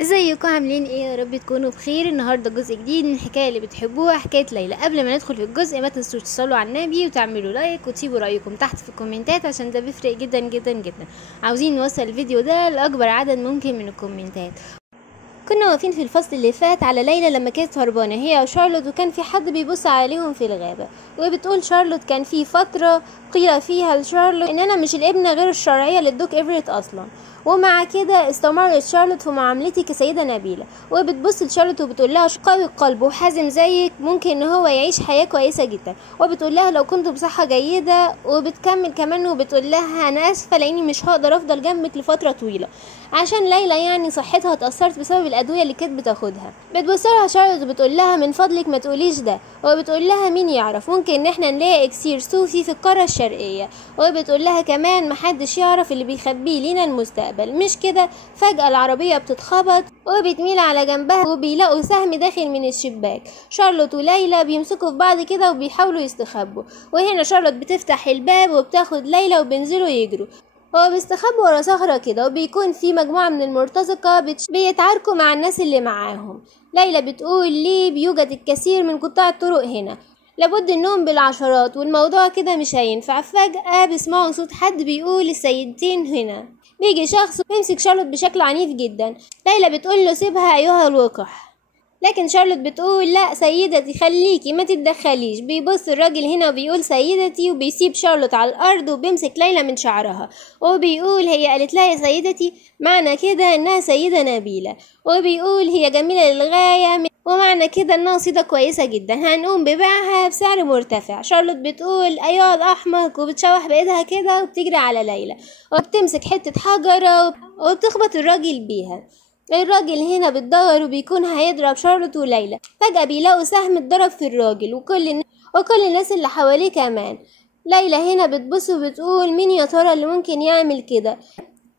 ازيكم عاملين ايه؟ يا رب تكونوا بخير. النهارده جزء جديد من الحكايه اللي بتحبوها، حكايه ليلى. قبل ما ندخل في الجزء ما تنسوش تصلوا على النبي وتعملوا لايك وتسيبوا رايكم تحت في الكومنتات عشان ده بيفرق جدا جدا جدا. عاوزين نوصل الفيديو ده لاكبر عدد ممكن من الكومنتات. كنا واقفين في الفصل اللي فات على ليلى لما كانت هربانه هي وشارلوت، وكان في حد بيبص عليهم في الغابه، وبتقول شارلوت كان في فتره قيل فيها لشارلوت ان انا مش الابنه غير الشرعيه للدوك إيفريت اصلا، ومع كده استمرت شارلوت في معاملتي كسيده نبيله. وبتبص لشارلوت وبتقول لها قوي القلب وحازم زيك ممكن ان هو يعيش حياه كويسه جدا، وبتقول لها لو كنت بصحه جيده. وبتكمل كمان وبتقول لها انا اسفه لاني مش هقدر افضل جنبك لفتره طويله عشان ليلى يعني صحتها اتأثرت بسبب الأدوية اللي كانت بتاخدها. بتبصلها شارلوت وبتقول لها من فضلك ما تقوليش ده، وبتقول لها مين يعرف ممكن ان احنا نلاقي اكسير صوفي في القارة الشرقية، وبتقول لها كمان محدش يعرف اللي بيخبيه لينا المستقبل. مش كده فجأة العربية بتتخبط وبتميل على جنبها وبيلاقوا سهم داخل من الشباك. شارلوت وليلى بيمسكوا في بعض كده وبيحاولوا يستخبوا، وهنا شارلوت بتفتح الباب وبتاخد ليلى وبينزلوا يجروا. هو بيستخبوا ورا صخرة كده، وبيكون في مجموعة من المرتزقة بيتعاركوا مع الناس اللي معاهم. ليلى بتقول ليه بيوجد الكثير من قطاع الطرق هنا، لابد انهم بالعشرات والموضوع كده مش هينفع. فجأة بيسمعوا صوت حد بيقول السيدتين هنا. بيجي شخص بيمسك شارلوت بشكل عنيف جدا. ليلى بتقول له سيبها ايها الوقح، لكن شارلوت بتقول لا سيدتي خليكي ما تتدخليش. بيبص الراجل هنا وبيقول سيدتي، وبيسيب شارلوت على الارض وبيمسك ليلى من شعرها وبيقول هي قالت لها يا سيدتي، معنى كده انها سيدة نبيلة، وبيقول هي جميلة للغاية ومعنى كده انها صيدة كويسة جدا هنقوم ببيعها بسعر مرتفع. شارلوت بتقول ايها الاحمق، وبتشوح بايدها كده وبتجري على ليلى وبتمسك حتة حجرة وبتخبط الراجل بيها. الراجل هنا بتدور وبيكون هيضرب شارلوت وليلى. فجأة بيلاقوا سهم اتضرب في الراجل وكل الناس اللي حواليه كمان. ليلى هنا بتبص وبتقول مين يا ترى اللي ممكن يعمل كده.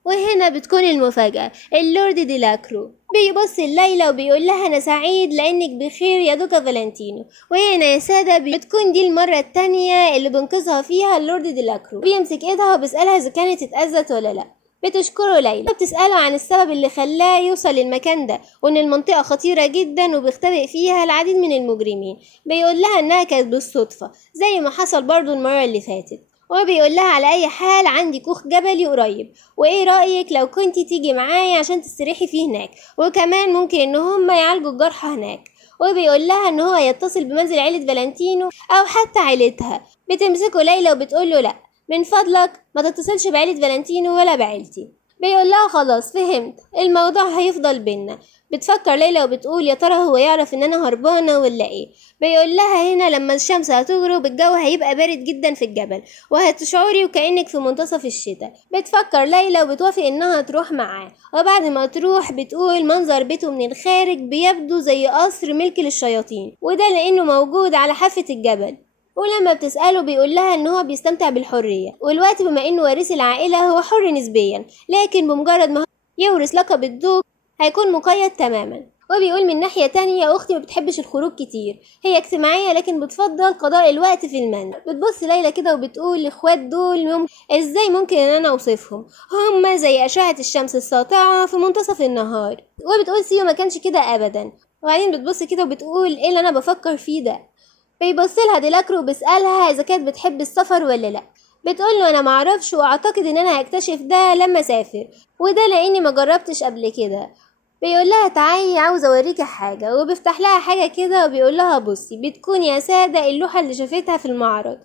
وهنا بتكون المفاجأة، اللورد ديلاكرو بيبص ليلى وبيقول لها أنا سعيد لأنك بخير يا دوكا فالنتينو. وهنا يا سادة بتكون دي المرة التانية اللي بنقذها فيها اللورد ديلاكرو. بيمسك ايدها وبيسألها إذا كانت اتأذت ولا لأ. بتشكره ليلى وبتسأله عن السبب اللي خلاه يوصل للمكان ده، وان المنطقة خطيرة جدا وبيختبئ فيها العديد من المجرمين. بيقول لها انها كانت بالصدفة زي ما حصل برضو المرة اللي فاتت، وبيقول لها على اي حال عندي كوخ جبلي قريب، وايه رأيك لو كنتي تيجي معايا عشان تستريحي فيه هناك، وكمان ممكن ان هم يعالجوا الجرحى هناك. وبيقول لها ان هو يتصل بمنزل عيلة فالنتينو او حتى عيلتها. بتمسكه ليلى وبتقول له لا من فضلك ما تتصلش بعيلة فالنتينو ولا بعيلتي. بيقول لها خلاص فهمت، الموضوع هيفضل بينا. بتفكر ليلى وبتقول يا ترى هو يعرف ان انا هربانه ولا ايه. بيقول لها هنا لما الشمس هتغرب الجو هيبقى بارد جدا في الجبل وهتشعري وكأنك في منتصف الشتاء. بتفكر ليلى وبتوافق انها تروح معاه، وبعد ما تروح بتقول منظر بيته من الخارج بيبدو زي قصر ملك للشياطين، وده لانه موجود على حافة الجبل. ولما بتسأله بيقول لها ان هو بيستمتع بالحرية، والوقت بما انه وارث العائلة هو حر نسبيا، لكن بمجرد ما يورث لقب الدوق هيكون مقيد تماما. وبيقول من ناحية تانية اختي ما بتحبش الخروج كتير، هي اجتماعية لكن بتفضل قضاء الوقت في المنزل. بتبص ليلى كده وبتقول الاخوات دول ازاي ممكن ان انا اوصفهم، هما زي اشعة الشمس الساطعة في منتصف النهار. وبتقول سيو ما كانش كده ابدا. وبعدين بتبص كده وبتقول ايه اللي انا بفكر فيه ده. بيبصلها ديلاكرو وبيسألها اذا كانت بتحب السفر ولا لا. بتقول له انا معرفش، واعتقد ان انا هكتشف ده لما اسافر، وده لاني ما جربتش قبل كده. بيقول لها تعالي عاوز اوريكي حاجه، وبيفتح لها حاجه كده وبيقول لها بصي. بتكون يا ساده اللوحه اللي شافتها في المعرض.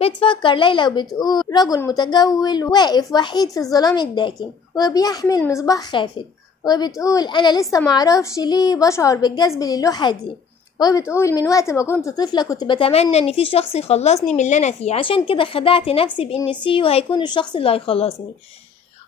بتفكر ليلى وبتقول رجل متجول واقف وحيد في الظلام الداكن وبيحمل مصباح خافت. وبتقول انا لسه معرفش ليه بشعر بالجذب للوحه دي، وبتقول من وقت ما كنت طفلة كنت بتمنى ان في شخص يخلصني من اللي انا فيه، عشان كده خدعت نفسي بان سيو هيكون الشخص اللي هيخلصني.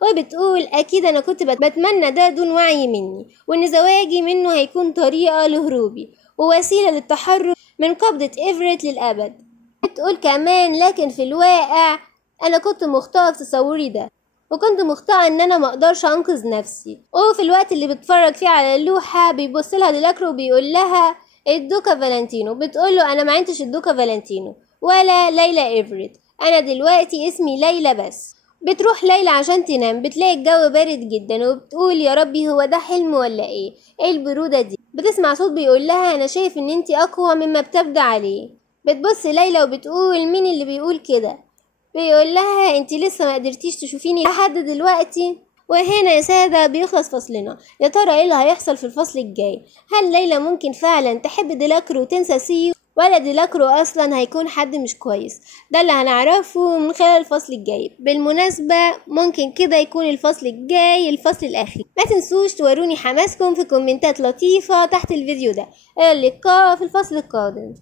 وبتقول اكيد انا كنت بتمنى ده دون وعي مني، وان زواجي منه هيكون طريقة لهروبي ووسيلة للتحرر من قبضة إيفريت للأبد. بتقول كمان لكن في الواقع انا كنت مخطئة في تصوري ده، وكنت مخطئة ان انا مقدرش انقذ نفسي. وفي الوقت اللي بتفرج فيه على اللوحة بيبصلها ديلاكرو وبيقول لها الدوكا فالنتينو. بتقوله انا ما عندش الدوكا فالنتينو ولا ليلى إيفريت، انا دلوقتي اسمي ليلى بس. بتروح ليلى عشان تنام، بتلاقي الجو بارد جدا وبتقول يا ربي هو ده حلم ولا ايه البرودة دي. بتسمع صوت بيقول لها انا شايف ان انتي اقوى مما بتبدو عليه. بتبص ليلى وبتقول مين اللي بيقول كده؟ بيقول لها انتي لسه ما قدرتيش تشوفيني لحد دلوقتي. وهنا يا سادة بيخلص فصلنا. يا ترى ايه اللي هيحصل في الفصل الجاي؟ هل ليلى ممكن فعلا تحب ديلاكرو وتنسى سيو، ولا ديلاكرو اصلا هيكون حد مش كويس؟ ده اللي هنعرفه من خلال الفصل الجاي. بالمناسبة ممكن كده يكون الفصل الجاي الفصل الاخير. ما تنسوش توروني حماسكم في كومنتات لطيفة تحت الفيديو ده. الى اللقاء في الفصل القادم.